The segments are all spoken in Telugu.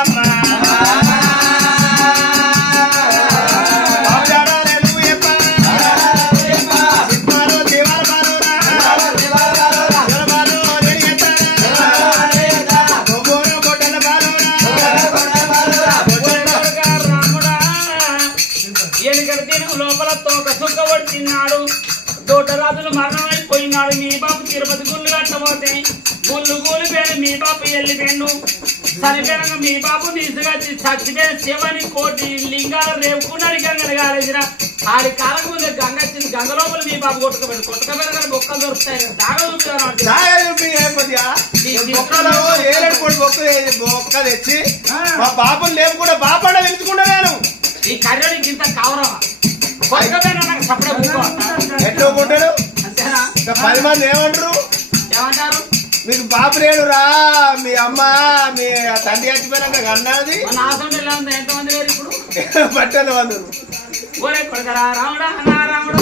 చెప్పాలమ్మా లోపల తోక సుక్క పడుతున్నాడు దోటరాజులు మరణమైపోయినాడు మీ బాబు తిరుపతి గుళ్ళు కట్టబోతే గుళ్ళు కూలిపోయాడు మీ బాబు వెళ్ళిపోయాడు చనిపోయాక మీ బాబు తీసుగా చచ్చిపోయిన శివని కోటి లింగాలు రేపుకున్నాడు గంగలు కాలేసిన ఆడి కాలం ముందు గంగ వచ్చింది గంగ లోపల మీ బాబు కొట్టుకోబెట్టారు బొక్కలు దొరుకుతాయి దాగా బొక్క తెచ్చి మా బాబుని లేపు కూడా బాపడ వెతుకున్నా నేను ఈ కర్రీకి ఇంత కవరమా ఎట్లా ఉంటాడు 10 మంది ఏమంటారు మీకు బాబు లేడు రా మీ అమ్మ మీ తండ్రి చచ్చిపోయినాక అన్నది ఎంతమంది లేరు ఇప్పుడు బట్టలు వందు ఒరే కొడకరా రాముడా రాముడు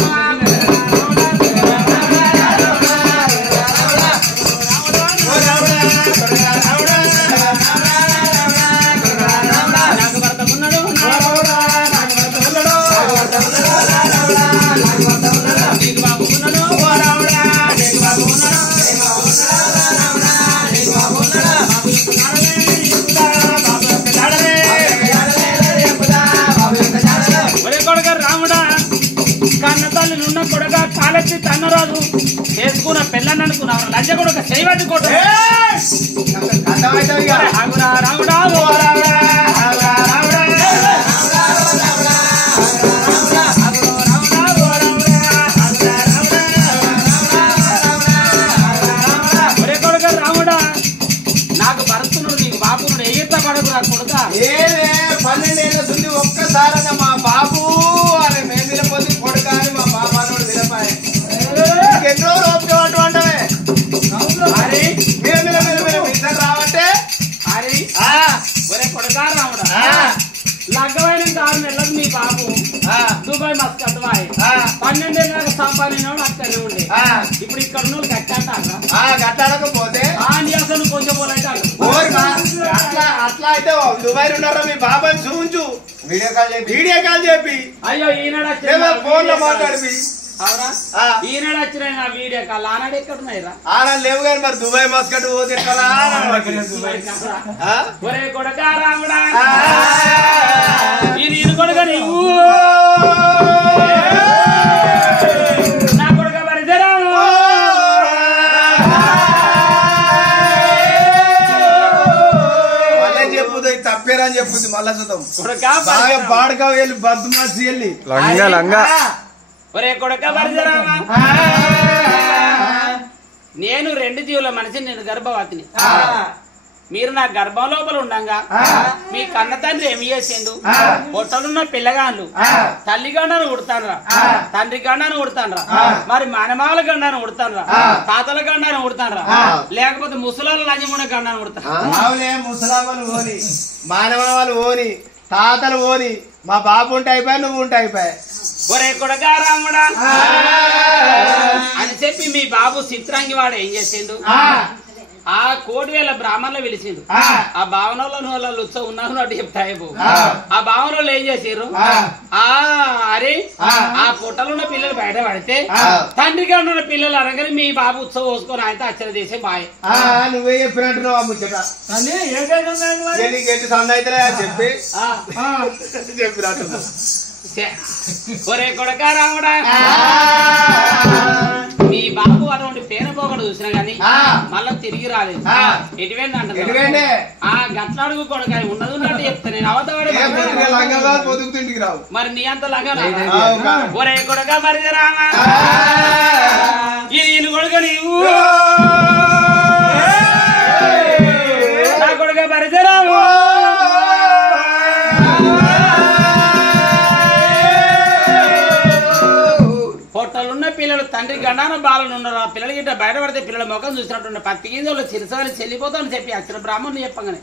కన్నతల్లినున్న కొడగా కాలెత్తి తన్నరాదు చేసుకున్న పెళ్ళని అనుకున్నావు లంచ కొడుక చేయవద్దు కొడు రాముడా ఒరే కొడుక రాముడా నాకు భరతుడు నీకు బాబునుడు ఎగిరిత పడకురా కొడుక 12 ఏళ్ళ સુધી ఒక్కసారి మా బాబు అని మేము వినపోతే కొడుక అని మా బాబు అని వినపాయి ఎన్నో రోజులు అంటవే అరే ఇద్దరు రావట్టే అరే ఒరే కొడుక రాముడా లగ్గమైన 6 నెలలకు మీ బాబు దుబాయ్ మస్కట్ బాయ్ 12 ఏళ్ళకి సంపాదించినవాడు అక్కడే ఉండే ఇప్పుడు ఇక్కడ ఉన్న గట్టాడకపోతే అసలు కొంచెం పోలైతే అట్లా అయితే దుబాయ్ ఉన్నారా మీ బాబాని చూంచు వీడియో కాల్ చెప్పి అయ్యో ఈనాడు ఫోన్ లో మాట్లాడి అవునా ఈనాడు వచ్చిన వీడియో కాల్ ఆనాడు ఎక్కడ ఉన్నాయిరా ఆనాడు లేవు కానీ మరి దుబాయ్ మస్కట్ పోతే ఒరే కొడుక రాముడా నేను కొడుక నీవు నా కొడుక పరిచరాము మళ్ళీ చెప్పుది తప్పేరని చెప్పుద్ది మళ్ళా చూద్దాం బాగా బాడక వెళ్ళి బద్దుమాసి వెళ్ళి లంగా ఒరే కొడుక పరిచరామా నేను 2 జీవుల మనిషిని నేను గర్భవతిని మీరు నా గర్భం లోపల ఉండంగా మీ కన్న తండ్రి ఏమి చేసిండు పొట్టలున్న పిల్లగాళ్ళు తల్లి గండాను ఉడతానరా తండ్రి గండాను ఉడతానరా మరి మనమాల గండాను ఉడతానరా తాతల గండాను ఉడతానరా లేకపోతే ముసలాల లంజమున గండాను ఉడతాను ముసలామలు ఓని మానవాళ్ళు ఓని తాతలు ఓని మా బాబు ఉంటే అయిపోయా నువ్వు ఉంటే అయిపోయా ఒరే కొడుకా రాముడా అని చెప్పి మీ బాబు చిత్రాంగి వాడు ఏం చేసిండు ఆ 1,000 బ్రాహ్మణులు పిలిచిండు ఆ భావనలో వాళ్ళు ఉన్నారు చెప్తాయి ఆ భావనలో ఏం చేసారు అరే ఆ పుట్టలున్న పిల్లలు బయట పడితే తండ్రిగా ఉన్న పిల్లలు అనగానే మీ బాబు ఉత్సవం పోసుకొని ఆయన అచ్చర చేసే బాయ్ నువ్వే చెప్పినట్టు ముచ్చట చెప్పి చెప్పినట్టు ఒరే కొడుకా రాముడా మీ బాబు అటువంటి పేన పోకడు చూసినా గానీ మళ్ళా తిరిగి రాలేదు ఎటువేండి అంటారు గట్లాడుకు కొడుక ఉన్నది ఉన్నట్టు చెప్తా నేను అవతవాడు మరి నీ అంత లంగా ఒరే కొడుక మరి రామా ఈయన కొడుక నీవు నా కొడుక పరిచరాము పొట్టలున్న పిల్లలు తండ్రి గండాన బాలను ఉన్నారు ఆ పిల్లలు గిట్ట బయటపడితే పిల్లల ముఖం చూసినట్టు 10 గింజలు చిరసారి చెల్లిపోతామని చెప్పి అచ్చిన బ్రాహ్మణులు చెప్పగానే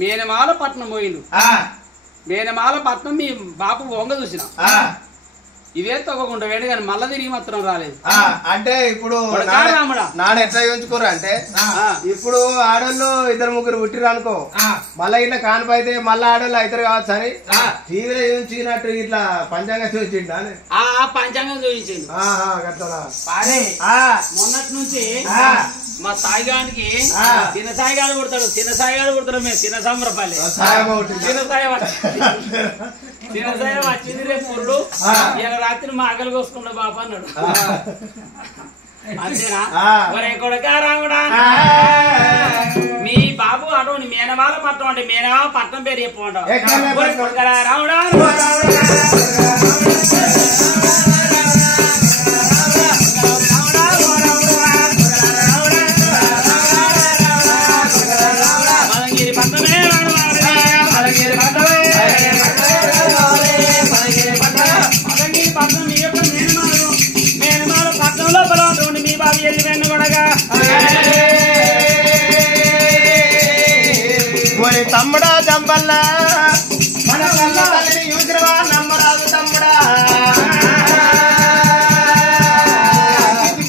మేనమాల పట్నం పోయిండు మేనమాల పట్నం మీ బాపు వంగ చూసిన ఇదే తొక్కకుండా వేడు కానీ మళ్ళా తిరిగి మాత్రం రాలేదు. అంటే ఇప్పుడు రాముడా నాన్న ఎట్లా ఉంచుకోరు అంటే ఇప్పుడు ఆడోళ్ళు 2-3 పుట్టిరు అనుకో మళ్ళా ఇట్లా కానిపైతే మళ్ళా ఆడోళ్ళు అవుతారు కావచ్చు అని టీవీలో చూసినట్టు ఇట్లా పంచాంగం చూసిండా పంచాంగం చూపించింది. మొన్నటి నుంచి మా సాయిగానికి చిన్న సాయిగాడు కొడతాడు, చిన్న సాయిగాడు కొడతాడు. మేము చిన్న సంబరపాలి చిన్న సాయి వచ్చింది రేపు పురుడు ఇలా రాత్రి మా ఆకలి కోసుకుంటా బాబా అన్నాడు. అంతేనా ఒరే కొడుకా రాముడా మీ బాబు అటువంటి మేనవాళ్ళ పట్టణం అంటే మేనవాళ్ళ పట్టణం పేరు చెప్పమంటావు. ఒరే కొడుకా రాముడా తమ్ముడా చంపల్లా మన తల్లిని యూద్రవా నమ్మరాదు తమ్ముడా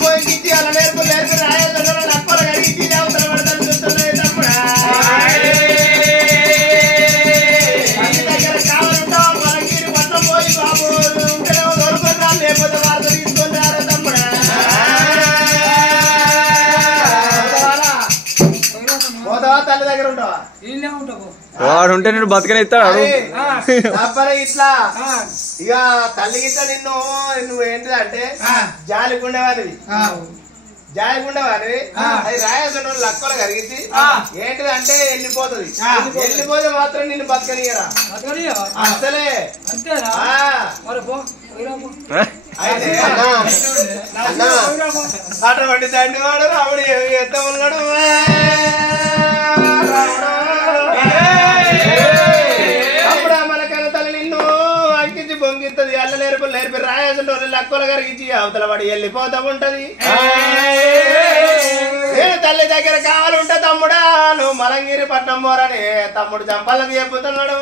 పోయి గిట్టి అలా నేర్పు రాయలు నప్పలు కడిగి అవతల పడతాను చూస్తున్నాయి తమ్ముడా దగ్గర కావాలంటావు మనకి పట్ల పోయి బాబు ఉంటే దొరుకుతా లేకపోతే వార్త తీసుకొని రారా తమ్ముడా పోతావా తల్లి దగ్గర ఉంటావా వాడు ఉంటే నేను బతకని ఇస్తాడు ఇట్లా ఇక తల్లి గిట్ట నువ్వు ఏంటిదంటే జాలిగుండేవాడివి అది రాయాల్సిన లక్కలు కరిగించి ఏంటిదంటే వెళ్ళిపోతుంది. వెళ్ళిపోతే మాత్రం నిన్ను బతకనియరా అసలే. అయితే అటువంటి తండ్రి వాడు రాముడు ఎంత ఉన్నాడు అప్పుడు మన కన్న తల్లి నిన్ను అంకించి పొంగిస్తుంది. అల్ల నేర్పి రాయాల్సిన రోజు లక్కలు కరిగించి అవతల వాడు వెళ్ళిపోతా ఉంటది. తల్లి దగ్గర కావాలంటే తమ్ముడా నువ్వు మలంగిరి పట్నం పోరని తమ్ముడు జంపల్లని చెప్పుతున్నాడు.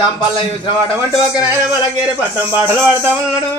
జంపల్ల చూసిన అటువంటి ఒక నాయన మలంగిరి పట్నం పాటలు పాడుతా ఉన్నాడు.